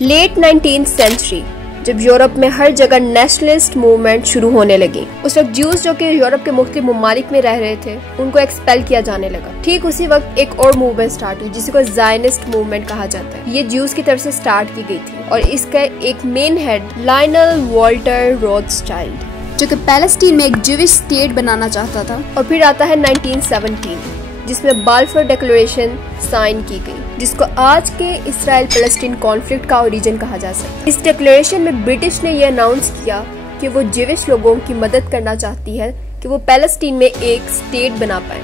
Late 19th century, जब Europe में हर जगह नेशनलिस्ट मूवमेंट शुरू होने लगी, उस वक्त ज्यूज जो कि यूरोप के मुख्तलिफ ममालिक में रह रहे थे उनको एक्सपेल किया जाने लगा। ठीक उसी वक्त एक और मूवमेंट स्टार्ट हुई जिसको ज़ायनिस्ट मूवमेंट कहा जाता है। ये ज्यूज की तरफ से स्टार्ट की गई थी और इसका एक main head Lionel Walter Rothschild, जो कि पैलेस्टीन में एक ज्यूइश स्टेट बनाना चाहता था। और फिर आता है 1917 जिसमें बाल्फोर डिक्लेरेशन साइन की गई, जिसको आज के इसराइल पैलेस्टीन कॉन्फ्लिक्ट का ओरिजिन कहा जा सकता है। इस डिक्लेरेशन में ब्रिटिश ने यह अनाउंस किया कि वो ज्यूइश लोगों की मदद करना चाहती है कि वो पैलेस्टीन में एक स्टेट बना पाए।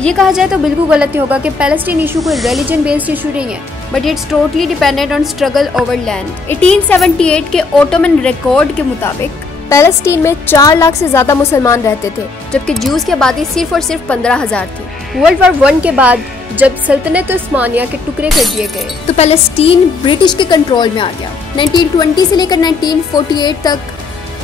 ये कहा जाए तो बिल्कुल गलत ही होगा कि पैलेस्टीन इशू कोई रिलीजन बेस्ड इशू नहीं है, but it's totally dependent on struggle over land. 1878 के ओटोमन रिकॉर्ड के मुताबिक पैलेस्टीन में 4 लाख से ज्यादा मुसलमान रहते थे, जबकि ज्यूज की आबादी सिर्फ और सिर्फ 15,000 थी। वर्ल्ड वॉर 1 के बाद जब सल्तनत उस्मानिया के टुकड़े कर दिए गए तो पैलेस्टीन ब्रिटिश के कंट्रोल में आ गया। 1920 से लेकर 1948 तक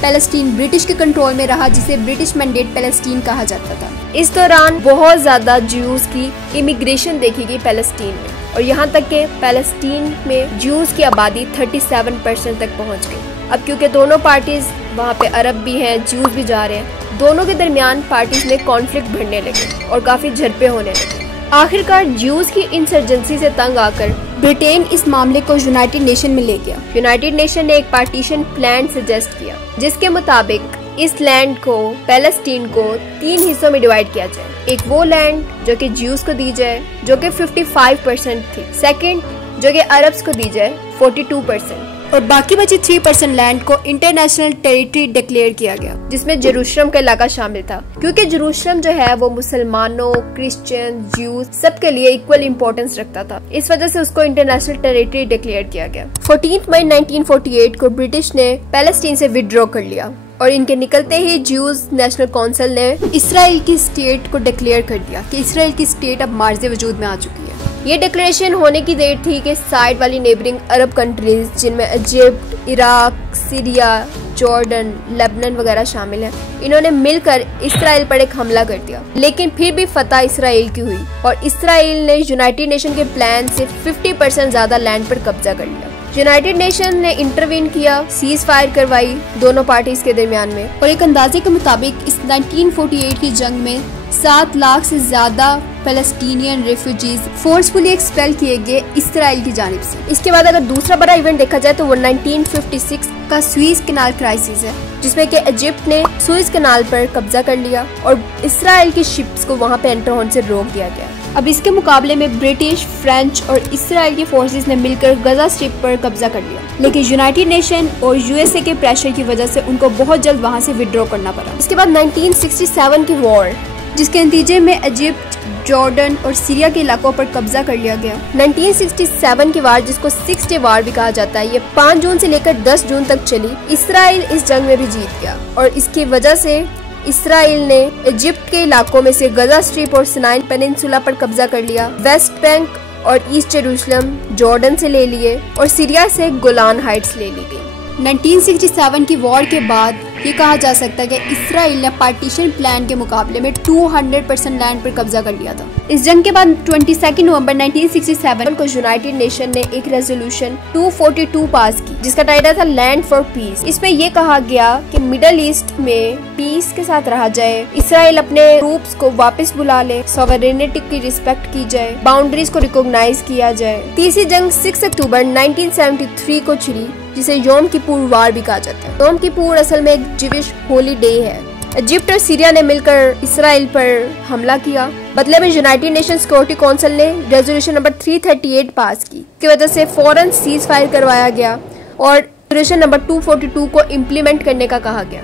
पैलेस्टीन ब्रिटिश के कंट्रोल में रहा, जिसे ब्रिटिश मैंडेट पैलेस्टीन कहा जाता था। इस दौरान बहुत ज्यादा ज्यूज की इमिग्रेशन देखी गई पैलेस्टीन में, और यहाँ तक कि पैलेस्टीन में ज्यूज की आबादी 37% तक पहुँच गई। अब क्योंकि दोनों पार्टीज वहाँ पे अरब भी हैं, ज्यूज भी जा रहे हैं, दोनों के दरमियान पार्टीज में कॉन्फ्लिक्ट बढ़ने लगे और काफी झड़पें होने लगी। आखिरकार ज्यूज की इंसर्जेंसी से तंग आकर ब्रिटेन इस मामले को यूनाइटेड नेशन में ले गया। यूनाइटेड नेशन ने एक पार्टीशन प्लान सजेस्ट किया, जिसके मुताबिक इस लैंड को, पैलेस्टीन को 3 हिस्सों में डिवाइड किया जाए। एक वो लैंड जो कि ज्यूज को दी जाए, जो कि 55% थी। सेकंड, जो कि अरब्स को दी जाए 42%, और बाकी बची 3% लैंड को इंटरनेशनल टेरिटरी डिक्लेयर किया गया, जिसमें जेरूशलम का इलाका शामिल था, क्योंकि जेरूशलम जो है वो मुसलमानों, क्रिश्चियन, ज्यूज सबके लिए इक्वल इंपॉर्टेंस रखता था। इस वजह से उसको इंटरनेशनल टेरिटरी डिक्लेयर किया गया। 14 मई 1948 को ब्रिटिश ने पैलेस्टीन से विड्रॉ कर लिया और इनके निकलते ही ज्यूज नेशनल काउंसिल ने इसराइल की स्टेट को डिक्लेयर कर दिया कि इसराइल की स्टेट अब मार्ज़े वजूद में आ चुकी है। ये डिक्लेरेशन होने की देर थी कि साइड वाली नेबरिंग अरब कंट्रीज, जिनमें Egypt, Iraq, Syria, Jordan, Lebanon वगैरह शामिल हैं, इन्होंने मिलकर इसराइल पर एक हमला कर दिया। लेकिन फिर भी फतह इसराइल की हुई और इसराइल ने यूनाइटेड नेशन के प्लान से 50% ज्यादा लैंड पर कब्जा कर लिया। यूनाइटेड नेशन ने इंटरवीन किया, सीज फायर करवाई दोनों पार्टीज के दरमियान में, और एक अंदाजे के मुताबिक इस 1948 की जंग में 7 लाख से ज्यादा पैलेस्टीनियन रेफ्यूजीज फोर्सफुली एक्सपेल किए गए इसराइल की जानिब से। इसके बाद अगर दूसरा बड़ा इवेंट देखा जाए तो वो 1956 का सुएज कैनाल क्राइसिस है, जिसमें कि इजिप्ट ने सुएज कैनाल पर कब्जा कर लिया और इसराइल की शिप्स को वहां पे एंटर होने से रोक दिया गया। अब इसके मुकाबले में ब्रिटिश, फ्रेंच और इसराइल की फोर्सेस ने मिलकर गजा स्ट्रिप पर कब्जा कर लिया, लेकिन यूनाइटेड नेशन और यूएसए के प्रेशर की वजह से उनको बहुत जल्द वहां से विड्रॉ करना पड़ा। इसके बाद 1967 की वॉर, जिसके नतीजे में इजिप्ट, जॉर्डन और सीरिया के इलाकों पर कब्जा कर लिया गया। 1967 की वार, जिसको 6 डे वार भी कहा जाता है, ये 5 जून से लेकर 10 जून तक चली। इसराइल इस जंग में भी जीत गया और इसकी वजह से इसराइल ने इजिप्ट के इलाकों में से गजा स्ट्रिप और सिनाई पेनिनसुला पर कब्जा कर लिया। वेस्ट बैंक और ईस्ट जेरूशलम जॉर्डन से ले लिए और सीरिया से गोलान हाइट्स ले ली गई। 1967 की वॉर के बाद ये कहा जा सकता है कि इसराइल ने पार्टीशन प्लान के मुकाबले में 200% लैंड पर कब्जा कर लिया था। इस जंग के बाद 22 नवंबर 1967 को यूनाइटेड नेशन ने एक रेजोल्यूशन 242 पास की, जिसका टाइटल था लैंड फॉर पीस। इसमें यह कहा गया कि मिडल ईस्ट में पीस के साथ रहा जाए, इसराइल अपने ट्रूप्स को वापस बुला ले, सॉवरेनिटी की रिस्पेक्ट की जाए, बाउंड्रीज को रिकॉग्नाइज किया जाए। तीसरी जंग 6 अक्टूबर 1973 को छिड़ी, जिसे योम किपुर वार भी कहा जाता है। योम किपुर असल में एक ज्यूइश होली डे है। इजिप्ट और सीरिया ने मिलकर इसराइल पर हमला किया। बदले में यूनाइटेड नेशन सिक्योरिटी काउंसिल ने रेजोल्यूशन नंबर 338 पास की, की वजह से फौरन सीज फायर करवाया गया और रेजोल्यूशन नंबर 242 को इम्प्लीमेंट करने का कहा गया।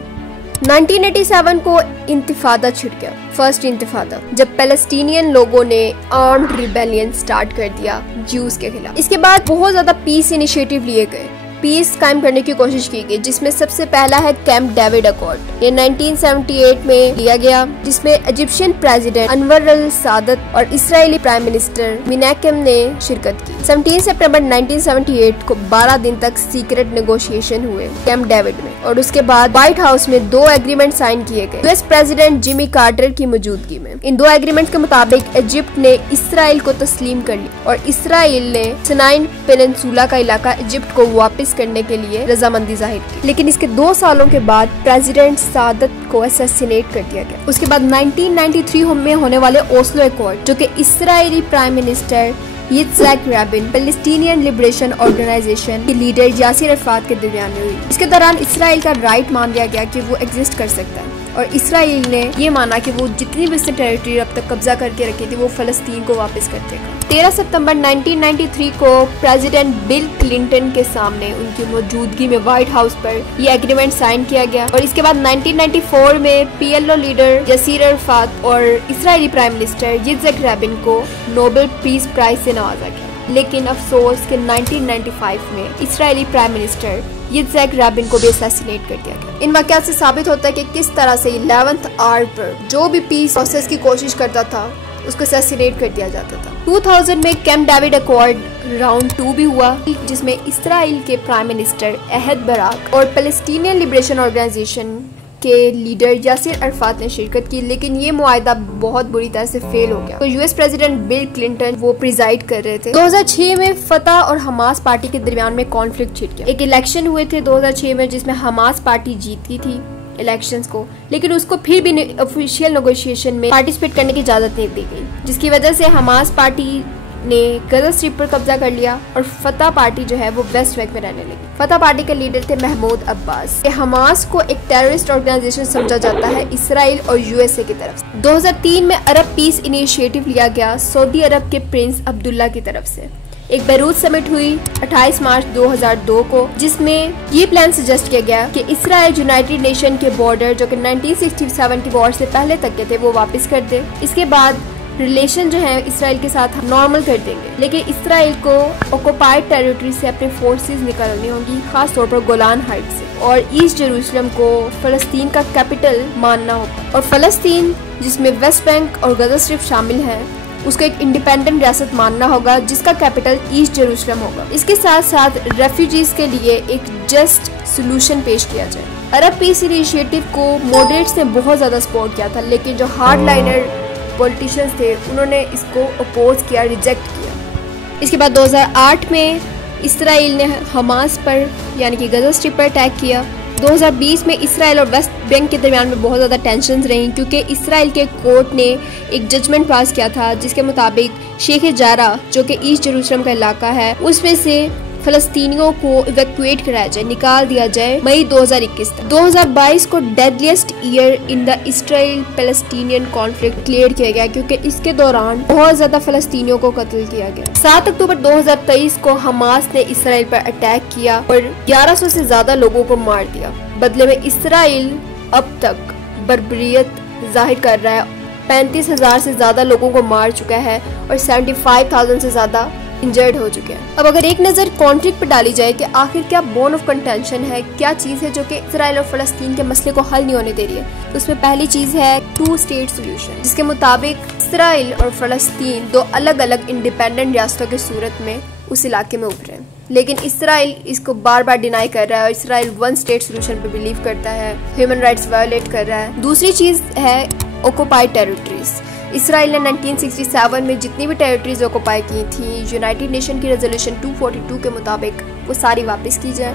1987 को इंतिफादा छिड़ गया, फर्स्ट इंतिफादा, जब पैलेस्टीनियन लोगों ने आर्म्ड रिबेलियन स्टार्ट कर दिया ज्यूज के खिलाफ। इसके बाद बहुत ज्यादा पीस इनिशिएटिव लिए गए। पीस कायम करने की कोशिश की गई, जिसमें सबसे पहला है कैंप डेविड अकॉर्ड। ये 1978 में लिया गया, जिसमें इजिप्शियन प्रेसिडेंट अनवर अल सादत और इस्राएली प्राइम मिनिस्टर मेनाकेम ने शिरकत की। 17 सितंबर 1978 को 12 दिन तक सीक्रेट नेगोशिएशन हुए कैंप डेविड में, और उसके बाद व्हाइट हाउस में 2 एग्रीमेंट साइन किए गए यूएस प्रेसिडेंट जिमी कार्टर की मौजूदगी में। इन 2 एग्रीमेंट के मुताबिक इजिप्ट ने इसराइल को तस्लीम कर लिया और इसराइल ने सिनाई पेनिनसुला का इलाका इजिप्ट को वापस करने के लिए रजामंदी जाहिर की। लेकिन इसके 2 सालों के बाद प्रेसिडेंट सादत को असैसिनेट कर दिया गया। उसके बाद 1993 में होने वाले ओस्लो अकॉर्ड, जो कि Israeli prime minister Yitzhak Rabin, Palestinian liberation organisation के लीडर यासिर अराफात के दरमियान में हुई। इसके दौरान इसराइल का राइट मान लिया गया कि वो एग्जिस्ट कर सकता है, और इसराइल ने ये माना कि वो जितनी भी उसने टेरिटरी अब तक कब्जा करके रखी थी वो फलस्तीन को वापस कर देगा। 13 सितंबर 1993 को प्रेसिडेंट बिल क्लिंटन के सामने उनकी मौजूदगी में व्हाइट हाउस पर ये एग्रीमेंट साइन किया गया, और इसके बाद 1994 में PLO लीडर यासिर अराफात और इस्राएली प्राइम मिनिस्टर यित्ज़हाक राबिन को नोबेल पीस प्राइज से नवाजा गया। लेकिन अफसोस कि 1995 में इस्राएली प्राइम मिनिस्टर यित्ज़हाक राबिन को भी असैसिनेट कर दिया गया। इन वाक़यात से साबित होता है कि किस तरह से 11th आवर पर जो भी पीस प्रोसेस की कोशिश करता था उसको असैसिनेट कर दिया जाता था। 2000 में कैंप डेविड अकॉर्ड राउंड 2 भी हुआ, जिसमें इसराइल के प्राइम मिनिस्टर एहद बाराक और पैलेस्टीनियन लिबरेशन ऑर्गेनाइजेशन के लीडर यासिर अराफात ने शिरकत की, लेकिन ये मुआहदा बहुत बुरी तरह से फेल हो गया। तो यूएस प्रेसिडेंट बिल क्लिंटन वो प्रिजाइड कर रहे थे। 2006 में फतह और हमास पार्टी के दरमियान में कॉन्फ्लिक्ट छिड़ गया। एक इलेक्शन हुए थे 2006 में, जिसमें हमास पार्टी जीती थी इलेक्शंस को, लेकिन उसको फिर भी ऑफिशियल नेगोशिएशन में पार्टिसिपेट करने की इजाजत नहीं दी गई, जिसकी वजह से हमास पार्टी ने गजा स्ट्रिप पर कब्जा कर लिया और फतह पार्टी जो है वो वेस्ट बैंक में रहने लगी। फतह पार्टी के लीडर थे महमूद अब्बास। हमास को एक टेररिस्ट ऑर्गेनाइजेशन समझा जाता है इसराइल और यूएसए की तरफ से। 2003 में अरब पीस इनिशिएटिव लिया गया सऊदी अरब के प्रिंस अब्दुल्ला की तरफ से। एक बैरूत समिट हुई 28 मार्च 2002 को, जिसमें ये प्लान सजेस्ट किया गया कि इसराइल यूनाइटेड नेशन के बॉर्डर जो कि 1967 की वॉर से पहले तक के थे वो वापस कर दे। इसके बाद रिलेशन जो है इसराइल के साथ नॉर्मल कर देंगे, लेकिन इसराइल को ऑक्युपाइड टेरिटरी से अपने फोर्सेस निकालनी होंगी, खास तौर पर गोलान हाइट से, और ईस्ट जेरूसलम को फलस्तीन का कैपिटल मानना होगा, और फलस्तीन जिसमें वेस्ट बैंक और गजा स्ट्रिप शामिल है उसको एक इंडिपेंडेंट रियासत मानना होगा जिसका कैपिटल ईस्ट जेरूसलम होगा। इसके साथ साथ रेफ्यूजीज के लिए एक जस्ट सोल्यूशन पेश किया जाए। अरब पीस इनिशिएटिव को मॉडरेट्स ने बहुत ज्यादा सपोर्ट किया था, लेकिन जो हार्डलाइनर पॉलिटिशियंस थे उन्होंने इसको अपोज किया, रिजेक्ट किया। इसके बाद 2008 में इसराइल ने हमास पर यानी कि गजा स्ट्रिप पर अटैक किया। 2020 में इसराइल और वेस्ट बैंक के दरमियान में बहुत ज़्यादा टेंशन्स रही, क्योंकि इसराइल के कोर्ट ने एक जजमेंट पास किया था जिसके मुताबिक शेख जारा जो कि ईस्ट जेरूसलम का इलाका है उसमें से फलस्तीनियों को इवैक्यूएट कराया जाए, निकाल दिया जाए मई 2021 तक। 2022 को deadliest year in the Israel Palestinian conflict clear किया गया, क्योंकि इसके दौरान बहुत ज्यादा फलस्तीनियों को कत्ल किया गया। 7 अक्टूबर 2023 को हमास ने इसराइल पर अटैक किया और 1100 से ज्यादा लोगों को मार दिया। बदले में इसराइल अब तक बर्बरियत जाहिर कर रहा है, 35,000 से ज्यादा लोगों को मार चुका है और 75,000 से ज्यादा इंजर्ड हो चुके हैं। अब अगर एक नजर कॉन्फ्लिक्ट पर डाली जाए कि आखिर क्या बोन ऑफ कंटेंशन है, क्या चीज है जो कि इसराइल और फलस्तीन के मसले को हल नहीं होने दे रही है, तो उसमें पहली चीज है 2 स्टेट सोल्यूशन, जिसके मुताबिक इसराइल और फलस्तीन 2 अलग अलग इंडिपेंडेंट रियासतों की सूरत में उस इलाके में उभरे। लेकिन इसराइल इसको बार बार डिनाई कर रहा है और इसराइल 1 स्टेट सोल्यूशन पर बिलीव करता है, ह्यूमन राइट्स वायोलेट कर रहा है। दूसरी चीज है ऑक्युपाइड टेरिटरीज। इसराइल ने 1967 में जितनी भी टेरिटरीज ऑक्युपाई की थी यूनाइटेड नेशन की रेजोल्यूशन 242 के मुताबिक वो सारी वापस की जाए।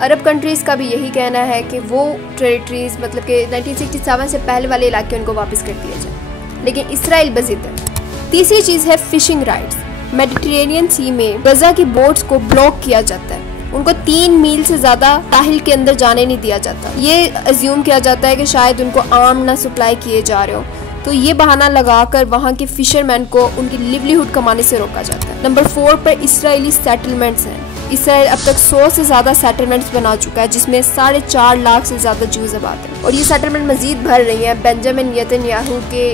अरब कंट्रीज का भी यही कहना है कि वो टेरिटरीज मतलब कि 1967 से पहले वाले इलाके उनको वापस कर दिया जाए, लेकिन इसराइल बज़िद है। तीसरी चीज़ है फिशिंग राइट्स। मेडिटेरेनियन सी में गजा की बोट्स को ब्लॉक किया जाता है, उनको 3 मील से ज्यादा साहिल के अंदर जाने नहीं दिया जाता। ये अज्यूम किया जाता है कि शायद उनको आर्म ना सप्लाई किए जा रहे हो, तो ये बहाना लगाकर वहाँ के फिशरमैन को उनकी लिवलीहुड कमाने से रोका जाता है। नंबर 4 पर इसराइली सेटलमेंट्स हैं। इसराइल अब तक 100 से ज्यादा सेटलमेंट्स बना चुका है, जिसमें 4.5 लाख से ज्यादा जूज आबाद हैं, और ये सेटलमेंट मजीद भर रही हैं। बेंजामिन नेतन्याहू के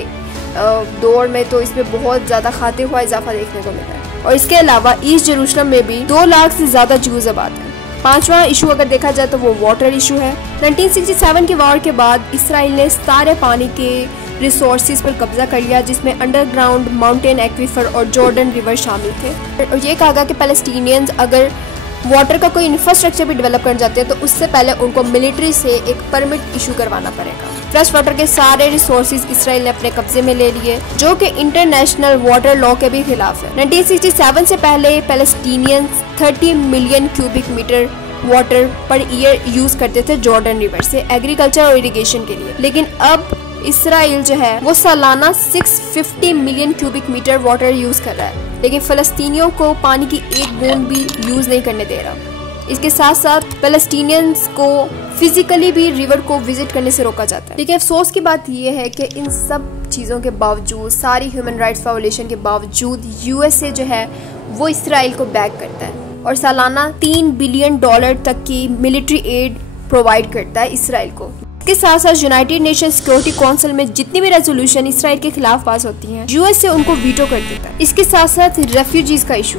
दौर में तो इसमें बहुत ज्यादा खाते हुआ इजाफा देखने को मिला है। और इसके अलावा ईस्ट जेरूसलम में भी 2 लाख से ज्यादा जूज आबाद हैं। पांचवा इशू अगर देखा जाए तो वो वाटर इशू है। 1967 के वॉर के बाद इसराइल ने सारे पानी के रिसोर्सेज पर कब्जा कर लिया, जिसमें अंडरग्राउंड, माउंटेन एक्वीफर और जॉर्डन रिवर शामिल थे। और ये कहा गया कि पैलेस्टीनियंस अगर वाटर का कोई इंफ्रास्ट्रक्चर भी डेवलप करना चाहते हैं तो उससे पहले उनको मिलिट्री से एक परमिट इशू करवाना पड़ेगा। फ्रेश वाटर के सारे रिसोर्सेज इसराइल ने अपने कब्जे में ले लिए, जो कि इंटरनेशनल वाटर लॉ के भी खिलाफ है। 1967 से पहले Palestinians 30 million cubic metre water per year use करते थे जॉर्डन रिवर से एग्रीकल्चर और इरिगेशन के लिए, लेकिन अब इसराइल जो है वो सालाना 650 million cubic metre water use कर रहा है, लेकिन फलस्तीनियों को पानी की एक बूंद भी यूज नहीं करने दे रहा। इसके साथ साथ पैलेस्टीनियंस को फिजिकली भी रिवर को विजिट करने से रोका जाता है। देखिए अफसोस की बात यह है कि इन सब चीज़ों के बावजूद, सारी ह्यूमन राइट्स वायोलेशन के बावजूद यूएसए जो है वो इसराइल को बैक करता है और सालाना $3 बिलियन तक की मिलिट्री एड प्रोवाइड करता है इसराइल को। इसके साथ साथ यूनाइटेड नेशन सिक्योरिटी काउंसिल में जितनी भी रेजोल्यूशन इसराइल के खिलाफ पास होती हैं, यूएसए उनको वीटो कर देता है। इसके साथ साथ रेफ्यूजीज का इशू,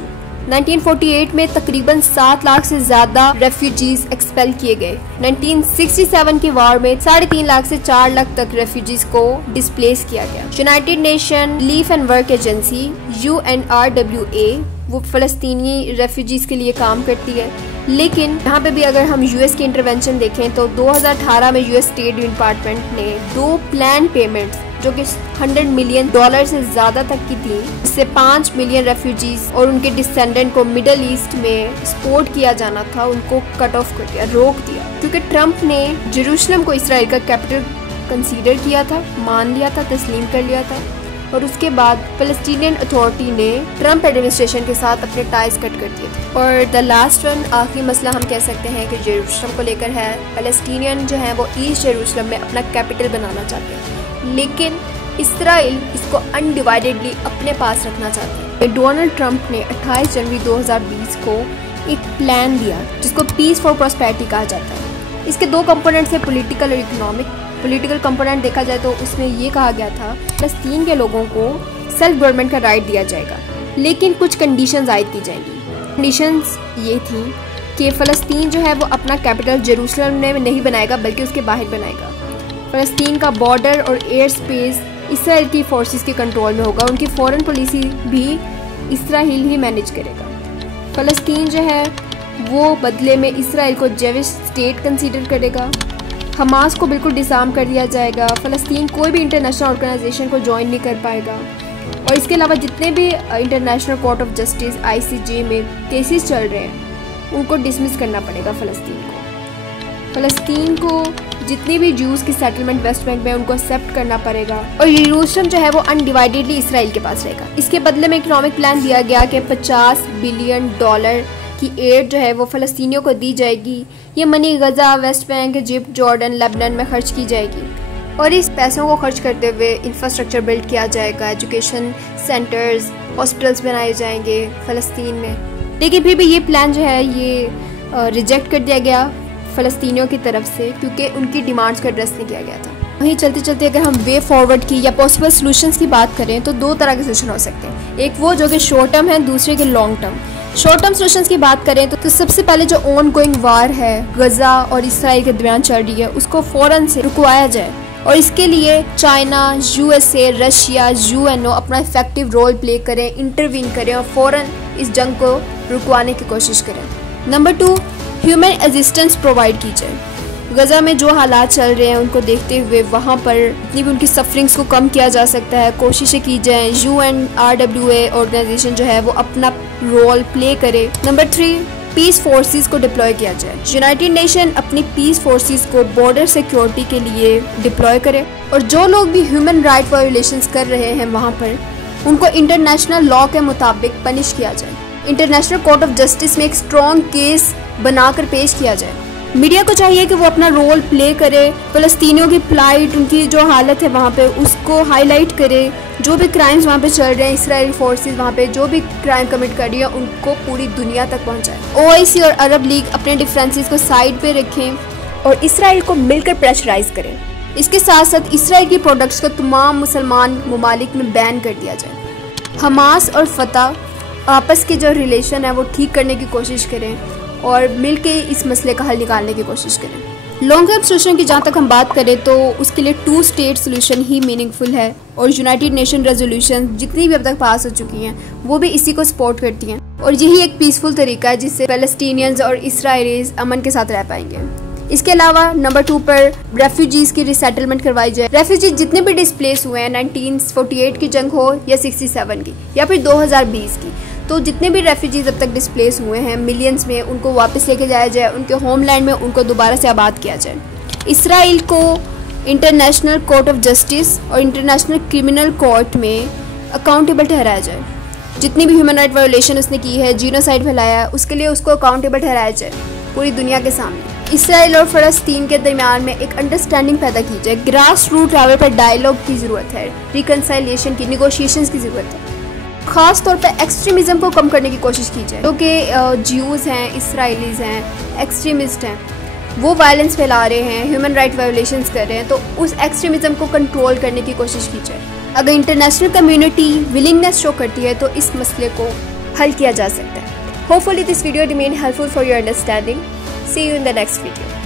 1948 में तकरीबन 7 लाख से ज्यादा रेफ्यूजीज एक्सपेल किए गए। 1967 की वार में 3.5 लाख से 4 लाख तक रेफ्यूजीज को डिस्प्लेस किया गया। United nation relief and work agency UNRWA वो फलस्तीनी रेफ्यूजीज के लिए काम करती है, लेकिन यहाँ पे भी अगर हम यूएस की इंटरवेंशन देखें तो 2018 में यूएस स्टेट डिपार्टमेंट ने 2 प्लान पेमेंट्स जो कि $100 मिलियन से ज्यादा तक की थी, इससे 5 मिलियन रेफ्यूजीज और उनके डिसेंडेंट को मिडल ईस्ट में सपोर्ट किया जाना था, उनको कट ऑफ कर दिया, रोक दिया, क्योंकि ट्रंप ने जेरूशलम को इसराइल का कैपिटल कंसीडर किया था, मान लिया था, तस्लीम कर लिया था। और उसके बाद पैलेस्टीनियन अथॉरिटी ने ट्रंप एडमिनिस्ट्रेशन के साथ अपने टाइज कट कर दिए थे। और द लास्ट वन, आखिरी मसला हम कह सकते हैं कि जेरूशलम को लेकर है। पैलेस्टीनियन जो है वो ईस्ट जेरूशलम में अपना कैपिटल बनाना चाहते हैं, लेकिन इसराइल इसको अनडिवाइडेडली अपने पास रखना चाहते हैं। डोनाल्ड ट्रंप ने 28 जनवरी 2020 को एक प्लान दिया जिसको पीस फॉर प्रॉस्पेरिटी कहा जाता है। इसके 2 कंपोनेंट्स है, पॉलिटिकल और इकोनॉमिक। पॉलिटिकल कंपोनेंट देखा जाए तो उसमें ये कहा गया था फलस्तीन के लोगों को सेल्फ गवर्नमेंट का राइट दिया जाएगा, लेकिन कुछ कंडीशंस आयद की जाएंगी। कंडीशंस ये थी कि फ़लस्तीन जो है वो अपना कैपिटल जेरूशलम में नहीं बनाएगा बल्कि उसके बाहर बनाएगा। फ़लस्तीन का बॉर्डर और एयर स्पेस इसराइल की फोर्सेस के कंट्रोल में होगा, उनकी फॉरेन पॉलिसी भी इसराइल ही मैनेज करेगा। फ़लस्तीन जो है वो बदले में इसराइल को जेविश स्टेट कंसीडर करेगा। हमास को बिल्कुल डिसआर्म कर दिया जाएगा। फ़लस्तीन कोई भी इंटरनेशनल ऑर्गेनाइजेशन को ज्वाइन नहीं कर पाएगा। और इसके अलावा जितने भी international court of justice ICJ में केसेस चल रहे हैं उनको डिसमिस करना पड़ेगा फ़लस्तीन को। फ़लस्तीन को जितनी भी ज्यूज़ की सेटलमेंट वेस्ट बैंक में उनको एक्सेप्ट करना पड़ेगा और यरूशलेम जो है वो अनडिवाइडेडली इसराइल के पास रहेगा। इसके बदले में इकोनॉमिक प्लान दिया गया कि $50 बिलियन की एड जो है वो फ़लस्तीनियों को दी जाएगी। ये money Gaza, West Bank, Egypt, Jordan, Lebanon में खर्च की जाएगी और इस पैसों को खर्च करते हुए इंफ्रास्ट्रक्चर बिल्ड किया जाएगा, एजुकेशन सेंटर्स, हॉस्पिटल्स बनाए जाएंगे फ़लस्तीन में। लेकिन फिर भी ये प्लान जो है ये रिजेक्ट कर दिया गया फ़लस्तीनियों की तरफ से, क्योंकि उनकी डिमांड्स को एड्रेस नहीं किया गया था। वहीं चलते चलते अगर हम वे फॉरवर्ड की या पॉसिबल सोल्यूशंस की बात करें तो 2 तरह के सोल्यूशन हो सकते हैं, एक वो जो कि शॉर्ट टर्म है, दूसरे के long term. Short term solutions की बात करें तो सबसे पहले जो ऑन गोइंग वार है गजा और इसराइल के दरमियान चल रही है उसको फौरन से रुकवाया जाए और इसके लिए चाइना, USA, रशिया, UNO अपना इफेक्टिव रोल प्ले करें, इंटरवीन करें और फौरन इस जंग को रुकवाने की कोशिश करें। नंबर 2, ह्यूमन असिस्टेंस प्रोवाइड की जाए। गजा में जो हालात चल रहे हैं उनको देखते हुए वहाँ पर इतनी भी उनकी सफरिंग्स को कम किया जा सकता है, कोशिशें की जाएं। UNRWA ऑर्गेनाइजेशन जो है वो अपना रोल प्ले करे। नंबर 3, पीस फोर्सेस को डिप्लॉय किया जाए। यूनाइटेड नेशन अपनी पीस फोर्सेस को बॉर्डर सिक्योरिटी के लिए डिप्लॉय करे और जो लोग भी ह्यूमन राइट वायोलेशंस कर रहे हैं वहाँ पर उनको इंटरनेशनल लॉ के मुताबिक पनिश किया जाए। इंटरनेशनल कोर्ट ऑफ जस्टिस में एक स्ट्रॉन्ग केस बनाकर पेश किया जाए। मीडिया को चाहिए कि वो अपना रोल प्ले करे, फ़लस्तीनियों की प्लाइट, उनकी जो हालत है वहाँ पे उसको हाईलाइट करे। जो भी क्राइम्स वहाँ पे चल रहे हैं, इसराइली फोर्सेस वहाँ पे जो भी क्राइम कमिट कर रही है उनको पूरी दुनिया तक पहुँचाए। OIC और अरब लीग अपने डिफरेंसेस को साइड पे रखें और इसराइल को मिलकर प्रेशराइज करें। इसके साथ साथ इसराइल की प्रोडक्ट्स को तमाम मुसलमान ममालिक में बैन कर दिया जाए। हमास और फतह आपस के जो रिलेशन है वो ठीक करने की कोशिश करें और मिलके इस मसले का हल निकालने की कोशिश करें। लॉन्ग टर्म सोल्यूशन की जहाँ तक हम बात करें तो उसके लिए 2 स्टेट सोल्यूशन ही मीनिंगफुल है, और यूनाइटेड नेशन रेजोल्यूशन जितनी भी अब तक पास हो चुकी हैं वो भी इसी को सपोर्ट करती हैं, और यही एक पीसफुल तरीका है जिससे पैलेस्टीनियंस और इसराइलीज अमन के साथ रह पाएंगे। इसके अलावा नंबर 2 पर रेफ्यूजीज की रिसेटलमेंट करवाई जाए। रेफ्यूजीज जितने भी डिस्प्लेस हुए हैं 1948 की जंग हो या 67 की या फिर 2020 की, तो जितने भी रेफ्यूजीज अब तक डिस्प्लेस हुए हैं मिलियंस में, उनको वापस लेके जाया जाए, उनके होमलैंड में उनको दोबारा से आबाद किया जाए। इसराइल को इंटरनेशनल कोर्ट ऑफ जस्टिस और इंटरनेशनल क्रिमिनल कोर्ट में अकाउंटेबल ठहराया जाए। जितनी भी ह्यूमन राइट वायोलेशन उसने की है, जीनोसाइड फैलाया है, उसके लिए उसको अकाउंटेबल ठहराया जाए पूरी दुनिया के सामने। इसराइल और फ़लस्तीन के दरमियान में एक अंडरस्टैंडिंग पैदा की जाए। ग्रास रूट लेवल पर डायलॉग की ज़रूरत है, रिकन्साइलेशन की, निगोशिएशंस की ज़रूरत है। ख़ास तौर पर एक्सट्रीमिज़म को कम करने की कोशिश की जाए, क्योंकि ज्यूज़ हैं, इसराइलीज़ हैं, एक्सट्रीमिस्ट हैं, वो वायलेंस फैला रहे हैं, ह्यूमन राइट वायोलेशंस कर रहे हैं, तो उस एक्सट्रीमिज़म को कंट्रोल करने की कोशिश की जाए। अगर इंटरनेशनल कम्युनिटी विलिंगनेस शो करती है तो इस मसले को हल किया जा सकता है। Hopefully this video remain helpful for your understanding. See you in the next video.